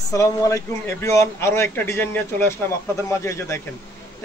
আসসালামু আলাইকুম এভরিওয়ান, আরো একটা ডিজাইন নিয়ে চলে আসলাম আপনাদের মাঝে। এই যে দেখেন,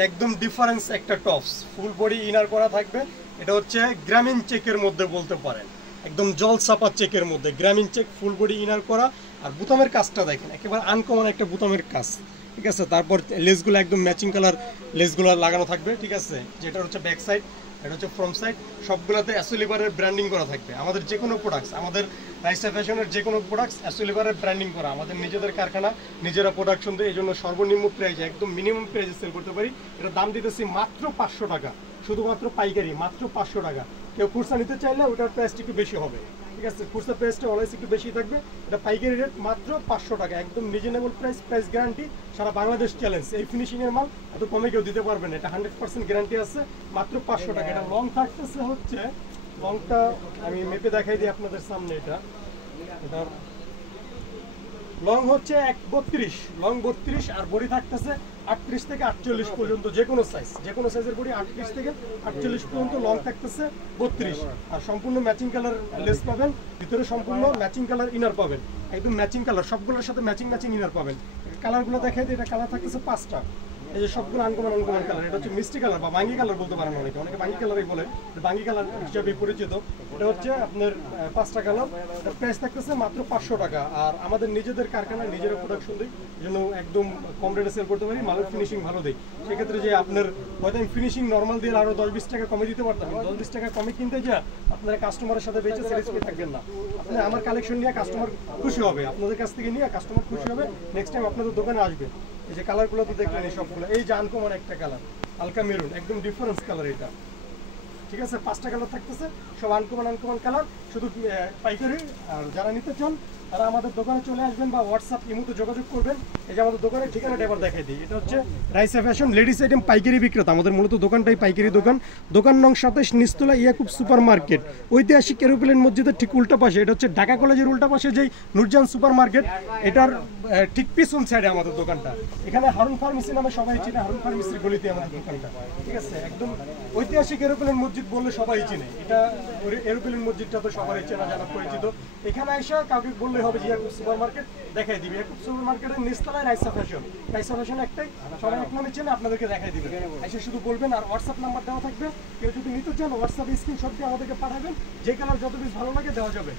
একদম ডিফারেন্স একটা টপস, ফুল বডি ইনার করা থাকবে। এটা হচ্ছে গ্রামীণ চেকের মধ্যে বলতে পারেন, একদম জলছাপা চেকের মধ্যে গ্রামীণ চেক, ফুল বডি ইনার করা। আর বুতামের কাজটা দেখেন, একেবারে আনকমন একটা বুতামের কাজ, ঠিক আছে। তারপর লেসগুলো একদম ম্যাচিং কালার লেসগুলো লাগানো থাকবে, ঠিক আছে। যেটা হচ্ছে ব্যাক সাইড, এটা হচ্ছে ফ্রন্ট সাইড, সবগুলোতে অ্যাসোলিভারের ব্র্যান্ডিং করা থাকবে। আমাদের যে কোনো প্রোডাক্টস, আমাদের রাইসা ফ্যাশনের যে কোনো প্রোডাক্টস অ্যাসোলিভারের ব্র্যান্ডিং করা, আমাদের নিজেদের কারখানা, নিজেরা প্রোডাকশন দেয়। এই জন্য সর্বনিম্ন প্রাইজে, একদম মিনিমাম প্রাইজে সেল করতে পারি। এটা দাম দিতেছি মাত্র 500 টাকা, শুধুমাত্র পাইকারি, মাত্র 500 টাকা। কেউ খুচরা নিতে চাইলে ওটার প্রাইসটা একটু বেশি হবে, ঠিক আছে। খুচরা প্রাইসটা অলওয়েজ একটু বেশি থাকবে। এটা পাইকারি রেট মাত্র 500 টাকা, একদম রিজনেবল প্রাইস, প্রাইস গ্যারান্টি, সারা বাংলাদেশ চ্যালেঞ্জ। এই ফিনিশিংয়ের মাল এত কমে কেউ দিতে পারবে না, এটা 100% গ্যারান্টি আছে, মাত্র 500 টাকা। এটা লং থাকতেছে হচ্ছে, লংটা আমি মেপে দেখাই দিই আপনাদের সামনে। এটার লং হচ্ছে 32, লং 32, আর বডি থাকতেছে 38 থেকে 48 পর্যন্ত, যে কোনো সাইজ, যে কোনো সাইজের বডি 38 থেকে 48 পর্যন্ত লং থাকতেছে 32। আর সম্পূর্ণ ম্যাচিং কালার লেস পাবেন, ভিতরে সম্পূর্ণ ম্যাচিং কালার ইনার পাবেন, একদম ম্যাচিং কালার, সবগুলোর সাথে ম্যাচিং ম্যাচিং ইনার পাবেন। কালারগুলো দেখাই দিই, এটা কালার থাকতেছে 5টা। এই যে সবগুলো আনকমন আনকমন কালার, এটা হচ্ছে মিষ্টি কালার বা বাঙ্গি কালার বলতে পারেন অনেকে, অনেকে বাঙ্গি কালারই বলে, বাঙ্গি কালার হিসাবে পরিচিত। এটা হচ্ছে আপনার 5টা কালার, প্রাইস থাকতেছে মাত্র 500 টাকা। আর আমাদের নিজেদের কারখানায় নিজেরা প্রোডাকশন দিই, জন্য একদম কম রেটে সেল করতে পারি, মালের ফিনিশিং ভালো দিই। সেক্ষেত্রে যে আপনার হয়তো আমি ফিনিশিং নর্মাল দিয়ে আরও 10-20 টাকা কমে দিতে পারতাম, 10-20 টাকা কমে কিনতে যা আপনারা কাস্টমারের সাথে বেঁচে স্যাটিসফাই থাকবেন না। আপনি আমার কালেকশন নিয়ে কাস্টমার খুশি হবে, আপনাদের কাছ থেকে নিয়ে কাস্টমার খুশি হবে, নেক্সট টাইম আপনাদের দোকানে আসবে। এই যে কালারগুলো তো দেখলেন, এই সবগুলো, এই যে আনকমন একটা কালার হালকা মেরুন, একদম ডিফারেন্স কালার এটা, ঠিক আছে। 5টা কালার থাকতেছে, সব আনকমন আনকমন কালার, শুধু পাইকারি। আর যারা নিতে চান তারা আমাদের দোকানে চলে আসবেন বা হোয়াটসঅ্যাপ ইমোতে যোগাযোগ করবেন। এই যে আমাদের দোকানের ঠিকানাটা এবার দেখাই দিই। এটা হচ্ছে রাইসা ফ্যাশন লেডিস আইটেম পাইকারি বিক্রেতা। আমাদের মূলত দোকানটাই পাইকারি দোকান। দোকান নং 27, নিচতলা ইয়াকুব সুপার মার্কেট, ঐতিহাসিক এরোপ্লেন মসজিদের ঠিক উল্টা পাশে। এটা হচ্ছে ঢাকা কলেজের উল্টা পাশে যেই নুরজান সুপার মার্কেট, এটার ঠিক পিছন সাইডে আমাদের দোকানটা। এখানে হারুন ফার্মেসি নামে সবাই চিনে, হারুন ফার্মেসির গলিতে আমাদের দোকানটা, ঠিক আছে। একদম ঐতিহাসিক এরোপ্লেন মসজিদ বললে সবাই চিনে, এটা এরোপ্লেন মসজিদটা তো সবাই চেনা জানা পরিচিত। এখানে এসে কাউকে বললে হবে যে ইয়াকুব সুপার মার্কেট, দেখাই দিবে। ইয়াকুব সুপার মার্কেটের নিচতলায় রাইসা ফ্যাশন, রাইসা ফ্যাশন একটাই, সবাই এক নামে চেনে, আপনাদেরকে দেখাই দিবে। এসে শুধু বলবেন, আর হোয়াটসঅ্যাপ নাম্বার দেওয়া থাকবে। কেউ যদি নিতে চান হোয়াটসঅ্যাপে স্ক্রিনশট দিয়ে আমাদেরকে পাঠাবেন, যে কালার যত পিস ভালো লাগে দেওয়া যাবে।